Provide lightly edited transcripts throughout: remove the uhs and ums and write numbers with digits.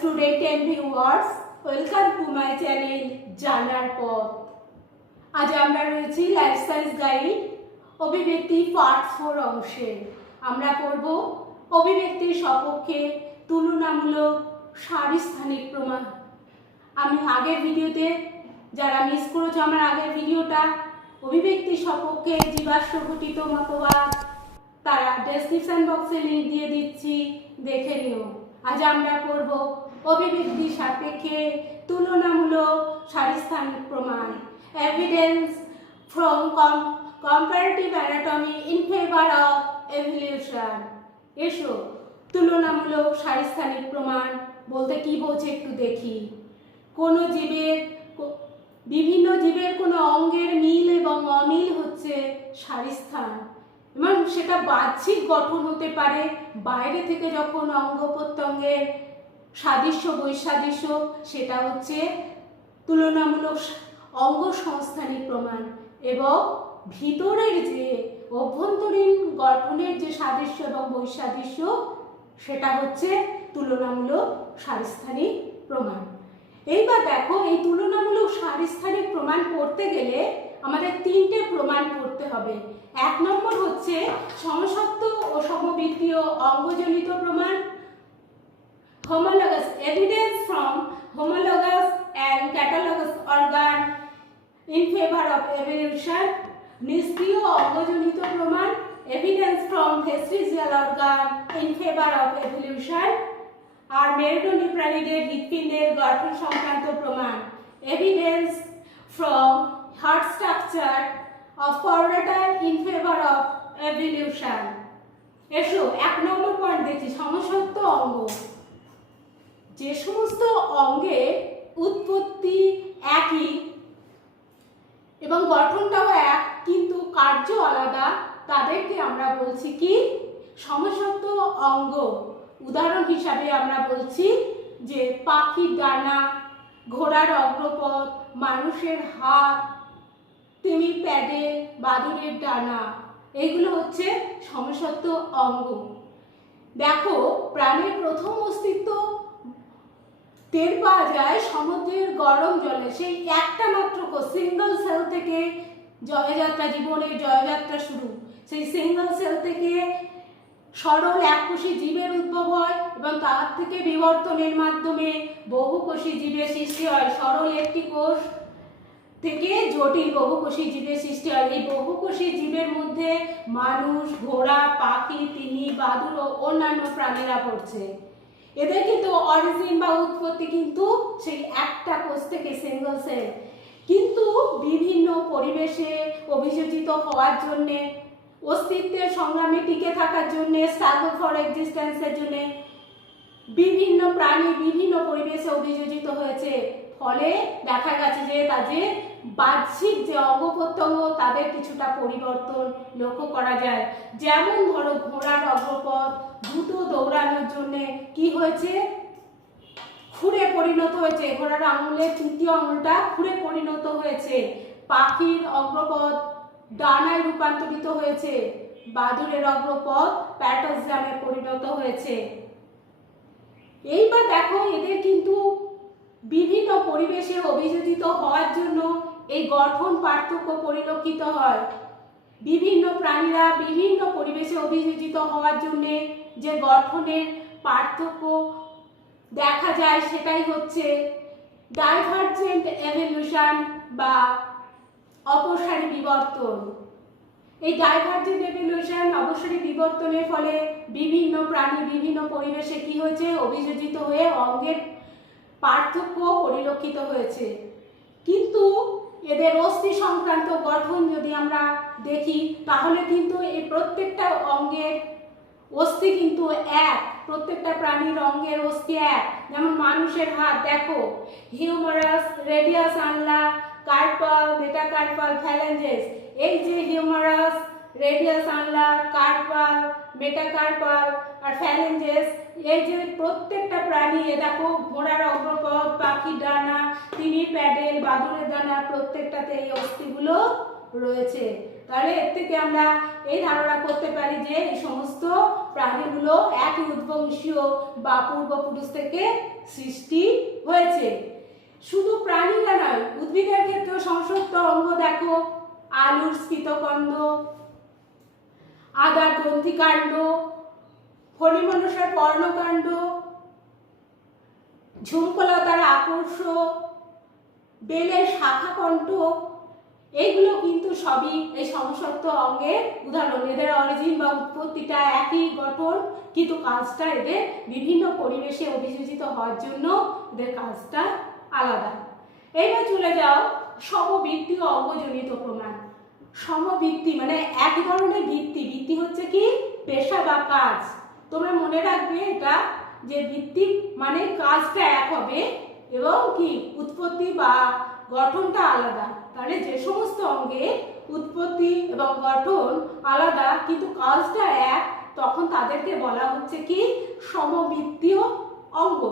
student and viewers, welcome to my channel জানার পথ। আজ আমরা রয়েছি লাইফ সায়েন্স গাইড অভিব্যক্তি পার্ট 4 অংশে। আমরা পড়ব অভিব্যক্তির সপক্ষে তুলনামূলক সারিস্থানিক প্রমাণ। আমি আগের ভিডিওতে যারা মিস করেছো আমার আগের ভিডিওটা অভিব্যক্তির সপক্ষে জীবাশ্ম ঘটিত মতবাদ, তারা ডেসক্রিপশন বক্সে লিংক দিয়ে দিচ্ছি, দেখে নিও। আজ আমরা পড়ব অভিব্যক্তির সাপেক্ষে তুলনামূলক সারিস্থানিক প্রমাণ, evidence from comparative anatomy in favor of evolution। এসো তুলনামূলক সারিস্থানিক প্রমাণ বলতে কি বোঝে একটু দেখি। কোনো জীবের বিভিন্ন জীবের কোনো অঙ্গের মিল এবং অমিল হচ্ছে সারিস্থান, এবং সেটা বাহ্যিক গঠন হতে পারে, বাইরে থেকে যখন অঙ্গ প্রত্যঙ্গের সাদৃশ্য বৈসাদৃশ্য, সেটা হচ্ছে তুলনামূলক অঙ্গ সংস্থানিক প্রমাণ, এবং ভিতরের যে অভ্যন্তরীণ গঠনের যে সাদৃশ্য এবং বৈসাদৃশ্য, সেটা হচ্ছে তুলনামূলক সারিস্থানিক প্রমাণ। এইবার দেখো, এই তুলনামূলক সারিস্থানিক প্রমাণ করতে গেলে আমাদের তিনটে প্রমাণ করতে হবে। এক নম্বর হচ্ছে সমসত্ব ও সমবৃত্তীয় অঙ্গজনিত প্রমাণ, homologous evidence from homologous and catalogous organ in favor of evolution। নিষ্ক্রিয় অঙ্গজনিত প্রমাণ, evidence from vestigial organ in favor of evolution। আর মেরুদণ্ডী প্রাণীদের হৃৎপিণ্ডের গঠন সংক্রান্ত প্রমাণ, evidence from heart structure of chordata in favor of evolution। এসো এক নম্বর পয়েন্ট দেখি, সমসত্ব অঙ্গ। যে সমস্ত অঙ্গের উৎপত্তি একই এবং গঠনটাও এক কিন্তু কার্য আলাদা, তাদেরকে আমরা বলছি কি সমসত্ব অঙ্গ। উদাহরণ হিসাবে আমরা বলছি যে পাখির ডানা, ঘোড়ার অগ্রপথ, মানুষের হাত, তিমির প্যাডেল, বাদুড়ের ডানা, এইগুলো হচ্ছে সমসত্ব অঙ্গ। দেখো, প্রাণের প্রথম অস্তিত্ব টের পাওয়া যায় সমুদ্রের গরম জলে। সেই একটা মাত্র সিঙ্গল সেল থেকে জয়যাত্রা, জীবনের জয়যাত্রা শুরু। সেই সিঙ্গল সেল থেকে সরল এককোষী জীবের উদ্ভব হয় এবং তার থেকে বিবর্তনের মাধ্যমে বহুকোষী জীবের সৃষ্টি হয়। সরল একটি কোষ থেকে জটিল বহুকোষী জীবের সৃষ্টি হয়। এই বহুকোষী জীবের মধ্যে মানুষ, ঘোড়া, পাখি, তিমি, বাদুড় ও অন্যান্য প্রাণীরা পড়ছে। এদের কিন্তু অরিজিন বা উৎপত্তি কিন্তু সেই একটা কোষ থেকে, সিঙ্গল সেল। কিন্তু বিভিন্ন পরিবেশে অভিযোজিত হওয়ার জন্যে, অস্তিত্বের সংগ্রামে টিকে থাকার জন্য, স্ট্রাগল ফর এক্সিস্টেন্সের জন্য বিভিন্ন প্রাণী বিভিন্ন পরিবেশে অভিযোজিত হয়েছে। ফলে দেখা গেছে যে তাদের বাহ্যিক যে অঙ্গ প্রত্যঙ্গ তাদের কিছুটা পরিবর্তন লক্ষ্য করা যায়। যেমন ধরো, ঘোড়ার অগ্রপথ দ্রুত দৌড়ানোর জন্য কি হয়েছে, খুরে পরিণত হয়েছে, ঘোড়ার আঙুলের তৃতীয় আঙুলটা খুরে পরিণত হয়েছে। পাখির অগ্রপথ ডানায় রূপান্তরিত হয়েছে, বাদুড়ের অগ্রপথ প্যাটোজেমে পরিণত হয়েছে। এইবার দেখো, এদের কিন্তু বিভিন্ন পরিবেশে অভিযোজিত হওয়ার জন্য এই গঠন পার্থক্য পরিলক্ষিত হয়। বিভিন্ন প্রাণীরা বিভিন্ন পরিবেশে অভিযোজিত হওয়ার জন্য যে গঠনের পার্থক্য দেখা যায় সেটাই হচ্ছে ডাইভারজেন্ট এভলিউশন বা অপসারী বিবর্তন। এই ডাইভারজেন্ট এভলিউশন, অপসারী বিবর্তনের ফলে বিভিন্ন প্রাণী বিভিন্ন পরিবেশে কি হয়েছে, অভিযোজিত হয়ে অঙ্গের পার্থক্য পরিলক্ষিত হয়েছে। কিন্তু এদের অস্থি সংক্রান্ত গঠন যদি আমরা দেখি, তাহলে কিন্তু এই প্রত্যেকটা অঙ্গের অস্থি কিন্তু এক, প্রত্যেকটা প্রাণীর অঙ্গের অস্থি এক। যেমন মানুষের হাত দেখো, হিউমারাস, রেডিয়াস আনলা, কার্পাল, মেটাকার্পাল, ফ্যালেঞ্জেস। এই যে হিউমারাস, রেডিয়াস আনলা, কার্পাল, মেটাকার্পাল আর ফ্যালেঞ্জেস, এই যে প্রত্যেকটা প্রাণী, দেখো ঘোড়ার অগ্রপথ, পাখির ডানা, তিমির প্যাডেল, বাদুড়ের ডানা, প্রত্যেকটাতে এই অস্থিগুলো রয়েছে। তাহলে এর থেকে আমরা এই ধারণা করতে পারি যে এই সমস্ত প্রাণীগুলো একই উদ্বংশীয় বা পূর্বপুরুষ থেকে সৃষ্টি হয়েছে। শুধু প্রাণীরা নয়, উদ্ভিদের ক্ষেত্রেও সংসক্ত অঙ্গ দেখো, আলুর স্ফীতকন্দ, আদার গ্রন্থিকাণ্ড, ফণিমনসার পর্ণকাণ্ড, ঝুমকলতার আকর্ষ, বেলের শাখাকণ্ঠ, এইগুলো কিন্তু সবই এই সংসক্ত অঙ্গের উদাহরণ। এদের অরিজিন বা উৎপত্তিটা একই গঠন, কিন্তু কাজটা এদের বিভিন্ন পরিবেশে অভিযোজিত হওয়ার জন্য এদের কাজটা আলাদা। এইবার চলে যাও সমভিত্তি ও অঙ্গজনিত প্রমাণ। সমভিত্তি মানে এক ধরনের ভিত্তি। ভিত্তি হচ্ছে কি পেশা বা কাজ। তোমরা মনে রাখবে এটা যে ভিত্তি মানে কাজটা এক হবে এবং কি উৎপত্তি বা গঠনটা আলাদা। তাহলে যে সমস্ত অঙ্গে উৎপত্তি এবং গঠন আলাদা কিন্তু কাজটা এক, তখন তাদেরকে বলা হচ্ছে কি সমভিত্তীয় অঙ্গ।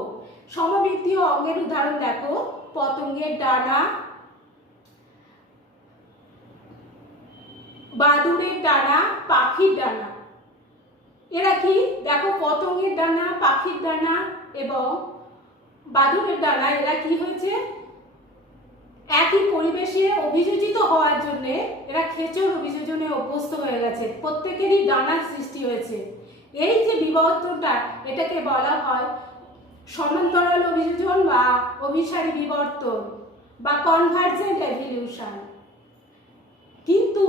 সমভিত্তীয় অঙ্গের উদাহরণ দেখো, পতঙ্গের ডানা, বাদুড়ের ডানা, পাখির ডানা। এরা কি দেখো, পতঙ্গের ডানা, পাখির ডানা এবং বাদুড়ের ডানা, এরা কি হয়েছে একই পরিবেশে অভিযোজিত হওয়ার জন্য এরা খেচর অভিযোজনে অভ্যস্ত হয়ে গেছে, প্রত্যেকেরই ডানার সৃষ্টি হয়েছে। এই যে বিবর্তনটা, এটাকে বলা হয় সমান্তরাল অভিযোজন বা অভিসারী বিবর্তন বা কনভার্জেন্ট এভলিউশন। কিন্তু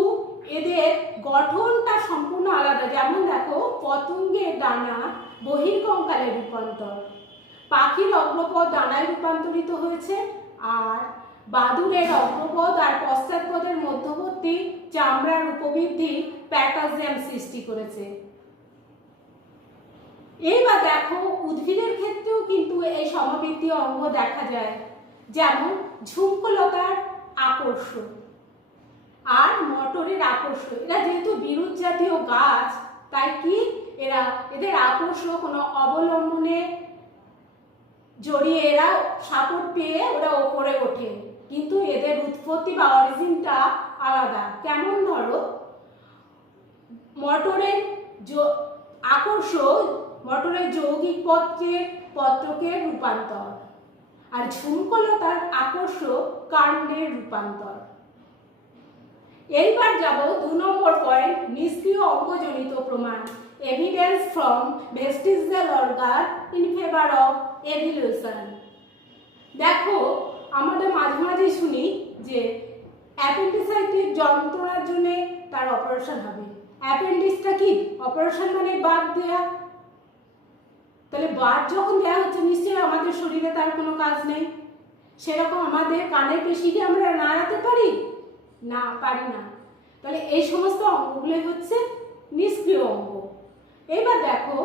এদের গঠনটা সম্পূর্ণ আলাদা। যেমন দেখো, পতঙ্গের ডানা বহির্কঙ্কালে রূপান্তর, পাখির অগ্রপদ ডানায় রূপান্তরিত হয়েছে, আর বাদুড়ের অগ্রপদ আর পশ্চাৎপদের মধ্যবর্তী চামড়ার উপবৃদ্ধি প্যাটাজিয়াম সৃষ্টি করেছে। এইবার দেখো, উদ্ভিদের ক্ষেত্রেও কিন্তু এই সমভিত্তীয় অঙ্গ দেখা যায়। যেমন ঝুমকলতার আকর্ষ আর মটরের আকর্ষ। এরা যেহেতু বিরুৎ জাতীয় গাছ, তাই কি এদের আকর্ষ কোনো অবলম্বনে জড়িয়ে এরা সাপোর্ট পেয়ে ওরা ওপরে ওঠে, কিন্তু এদের উৎপত্তি বা অরিজিনটা আলাদা। কেমন ধরো, মটরের আকর্ষ মটরের যৌগিক পত্রকের রূপান্তর, আর ঝুমকলতার আকর্ষ কাণ্ডের রূপান্তর। এইবার যাব 2 নম্বর পয়েন্ট, নিষ্ক্রিয় অঙ্গজনিত প্রমাণ, evidence from vestigial organ in favour of evolution. দেখো, আমাদের মাঝে মাঝে শুনি যে অ্যাপেন্ডিসাইটিস যন্ত্রণার জন্য তার অপারেশন হবে। অ্যাপেন্ডিক্সটা কি অপারেশন মানে বাদ দেয়া। তাহলে বাদ যখন দেওয়া হচ্ছে, নিশ্চয়ই আমাদের শরীরে তার কোনো কাজ নেই। সেরকম আমাদের কানের পেশিকে আমরা নাড়াতে পারি না, পারি না। তাহলে এই সমস্ত অঙ্গগুলোই হচ্ছে নিষ্ক্রিয় অঙ্গ। এবার দেখো,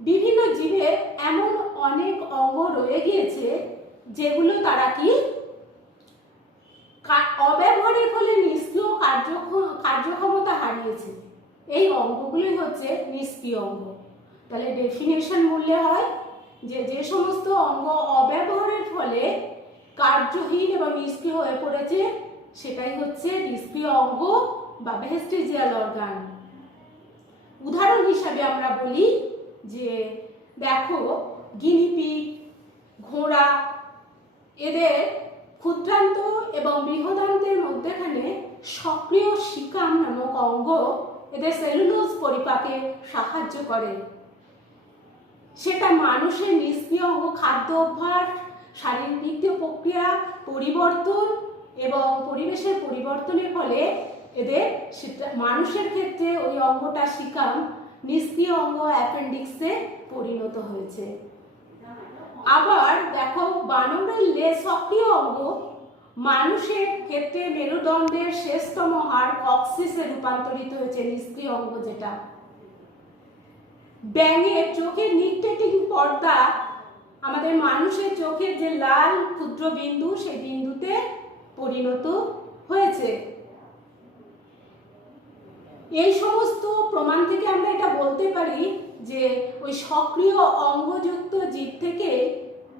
বিভিন্ন জীবের এমন অনেক অঙ্গ রয়ে গিয়েছে যেগুলো তারা কি অব্যবহারের ফলে নিষ্ক্রিয় কার্যক্ষমতা হারিয়েছে। এই অঙ্গগুলোই হচ্ছে নিষ্ক্রিয় অঙ্গ। তাহলে ডেফিনেশন বললে হয় যে সমস্ত অঙ্গ অব্যবহারের ফলে কার্যহীন এবং নিষ্ক্রিয় হয়ে পড়েছে, সেটাই হচ্ছে নিষ্ক্রিয় অঙ্গ বা ভেস্টিজিয়াল অর্গান। উদাহরণ হিসাবে আমরা বলি যে দেখো, গিনিপিগ, ঘোড়া, এদের ক্ষুদ্রান্ত এবং বৃহদান্তের মধ্যেখানে সক্রিয় শিকাম নামক অঙ্গ এদের সেলুলোজ পরিপাকে সাহায্য করে। সেটা মানুষের নিষ্ক্রিয় অঙ্গ খাদ্য অভ্যাস, শারীরিক প্রক্রিয়া পরিবর্তন এবং পরিবেশের পরিবর্তনের ফলে এদের মানুষের ক্ষেত্রে ওই অঙ্গটা শিকাম নিষ্ক্রিয় অঙ্গ অ্যাপেন্ডিক্সে পরিণত হয়েছে। আবার দেখো, বানরের লেজ সক্রিয় অঙ্গ, মানুষের ক্ষেত্রে মেরুদণ্ডের শেষতম হাড় কক্সিসে রূপান্তরিত হয়েছে নিষ্ক্রিয় অঙ্গ যেটা। ব্যাঙের চোখের নিকটেটিং পর্দা আমাদের মানুষের চোখের যে লাল ক্ষুদ্র বিন্দু, সেই বিন্দুতে পরিণত হয়েছে। এই সমস্ত প্রমাণ থেকে আমরা এটা বলতে পারি যে ওই সক্রিয় অঙ্গযুক্ত জীব থেকে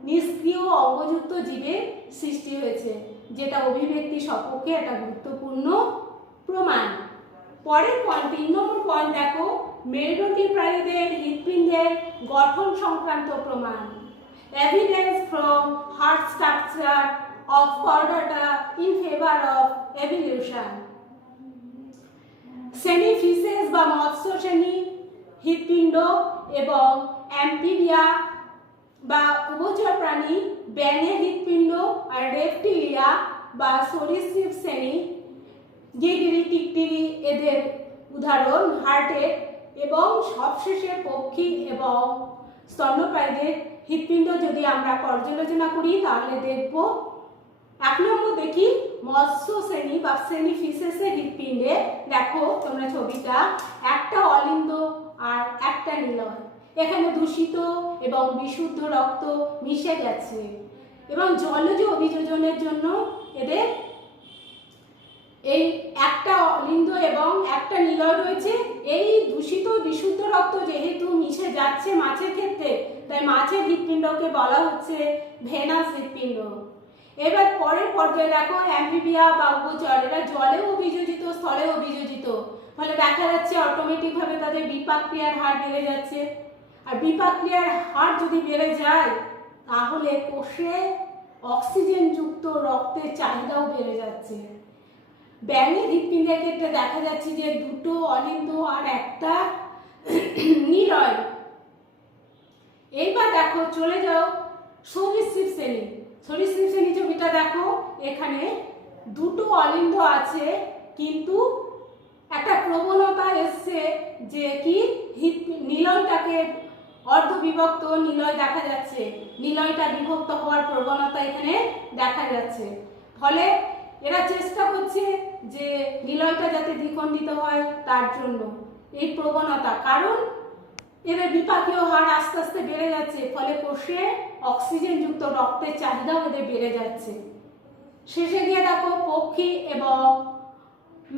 নিষ্ক্রিয় অঙ্গযুক্ত জীবের সৃষ্টি হয়েছে, যেটা অভিব্যক্তি সপক্ষে একটা গুরুত্বপূর্ণ প্রমাণ। পরের পয়েন্ট 3 নম্বর পয়েন্ট দেখো, মেরুদণ্ডী প্রাণীদের হৃৎপিণ্ডের গঠন সংক্রান্ত প্রমাণ। Evidence from heart structure of chordata in favor of evolution. শ্রেণী ফিসেস বা মৎস্য শ্রেণী হৃৎপিণ্ড এবং অ্যাম্ফিবিয়া বা উভচর প্রাণী ব্যাঙের হৃৎপিণ্ড আর রেপটিলিয়া বা সরীসৃপ শ্রেণী গিরগিরি টিকটিকি এদের উদাহরণ হার্টের, এবং সবশেষে পক্ষী এবং স্তন্যপায়ীদের হৃৎপিণ্ড যদি আমরা পর্যালোচনা করি তাহলে দেখব। 1 নম্বর দেখি মৎস্য শ্রেণী বা শ্রেণী ফিসেসের হৃৎপিণ্ডে। দেখো তোমরা ছবিটা, একটা অলিন্দ আর একটা নিলয়। এখানে দূষিত এবং বিশুদ্ধ রক্ত মিশে গেছে এবং জলজ অভিযোজনের জন্য এদের এই একটা অলিন্দ এবং একটা নিলয় রয়েছে। এই দূষিত বিশুদ্ধ রক্ত যেহেতু মিশে যাচ্ছে মাছের ক্ষেত্রে, তাই মাছের হৃৎপিণ্ডকে বলা হচ্ছে ভেনাস হৃৎপিণ্ড। এবার পরের পর্যায়ে দেখো অ্যাম্ফিবিয়া বা উভচর, এরা জলেও অভিযোজিত স্থলেও অভিযোজিত, ফলে দেখা যাচ্ছে অটোমেটিকভাবে তাদের বিপাক ক্রিয়ার হার বেড়ে যাচ্ছে। আর বিপাক ক্রিয়ার হার যদি বেড়ে যায় তাহলে কোষে অক্সিজেনযুক্ত রক্তের চাহিদাও বেড়ে যাচ্ছে। ব্যাঙের হৃৎপিণ্ডের ক্ষেত্রে দেখা যাচ্ছে যে 2টো অলিন্দ আর একটা নিলয়। এইবার দেখো চলে যাও সরীসৃপ শ্রেণী। সরীসৃপ শ্রেণী ছবিটা দেখো, এখানে 2টো অলিন্দ আছে কিন্তু একটা প্রবণতা এসছে যে কি নিলয়টাকে অর্ধবিভক্ত নিলয় দেখা যাচ্ছে, নিলয়টা বিভক্ত হওয়ার প্রবণতা এখানে দেখা যাচ্ছে। ফলে এরা চেষ্টা করছে যে নিলয়টা যাতে দ্বিখণ্ডিত হয় তার জন্য এই প্রবণতা, কারণ এদের বিপাকীয় হার আস্তে আস্তে বেড়ে যাচ্ছে, ফলে কোষে অক্সিজেনযুক্ত রক্তের চাহিদাও এদের বেড়ে যাচ্ছে। শেষে গিয়ে দেখো পক্ষী এবং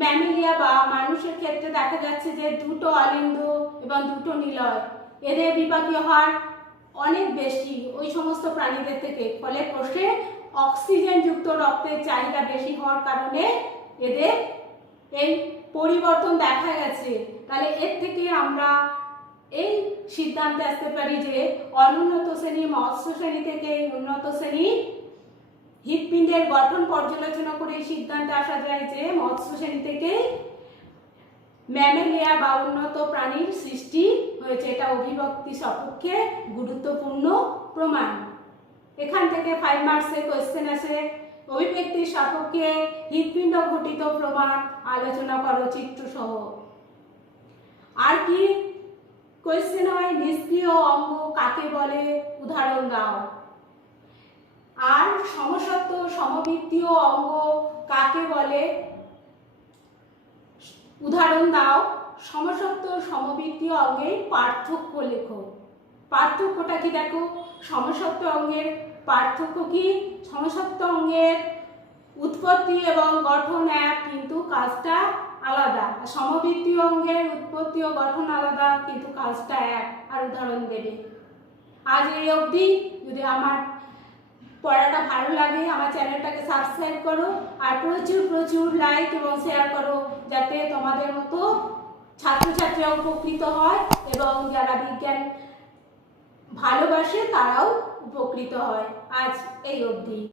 ম্যামেলিয়া বা মানুষের ক্ষেত্রে দেখা যাচ্ছে যে 2টো অলিন্দ এবং 2টো নিলয়, এদের বিপাকীয় হার অনেক বেশি ওই সমস্ত প্রাণীদের থেকে, ফলে কোষে অক্সিজেনযুক্ত রক্তের চাহিদা বেশি হওয়ার কারণে এদের এই পরিবর্তন দেখা গেছে। তাহলে এর থেকে আমরা এই সিদ্ধান্তে আসতে পারি যে অনুন্নত শ্রেণী মৎস্য শ্রেণী থেকে উন্নত শ্রেণী হৃৎপিণ্ডের গঠন পর্যালোচনা করে এই সিদ্ধান্তে আসা যায় যে মৎস্য শ্রেণী থেকে ম্যামেলিয়া বা উন্নত প্রাণীর সৃষ্টি হয়েছে। এটা অভিব্যক্তি সপক্ষে গুরুত্বপূর্ণ প্রমাণ। এখান থেকে 5 মার্কসের কোয়েশ্চেন আসে, অভিব্যক্তির সপক্ষে হৃৎপিণ্ড ঘটিত প্রমাণ আলোচনা করো চিত্র সহ। আর কি কোয়েশ্চেন হয়, নিষ্ক্রিয় অঙ্গ কাকে বলে উদাহরণ দাও। আর সমসত্ব সমবৃত্তীয় অঙ্গ কাকে বলে উদাহরণ দাও। সমসত্ব সমবৃত্তীয় অঙ্গের পার্থক্য লেখো। পার্থক্যটা কি দেখো, সমসত্ব অঙ্গের পার্থক্য কি, সমসত্ব অঙ্গের উৎপত্তি এবং গঠন এক কিন্তু কাজটা আলাদা, আর সমবৃত্তীয় অঙ্গের উৎপত্তি ও গঠন আলাদা কিন্তু কাজটা এক। আর উদাহরণ দেবে। আজ এই অবধি। যদি আমার পড়াটা ভালো লাগে আমার চ্যানেলটাকে সাবস্ক্রাইব করো আর প্রচুর প্রচুর লাইক এবং শেয়ার করো, যাতে তোমাদের মতো ছাত্রছাত্রীরা উপকৃত হয় এবং যারা বিজ্ঞান ভালোবাসে তারাও উপকৃত হয়। আজ এই অবধি।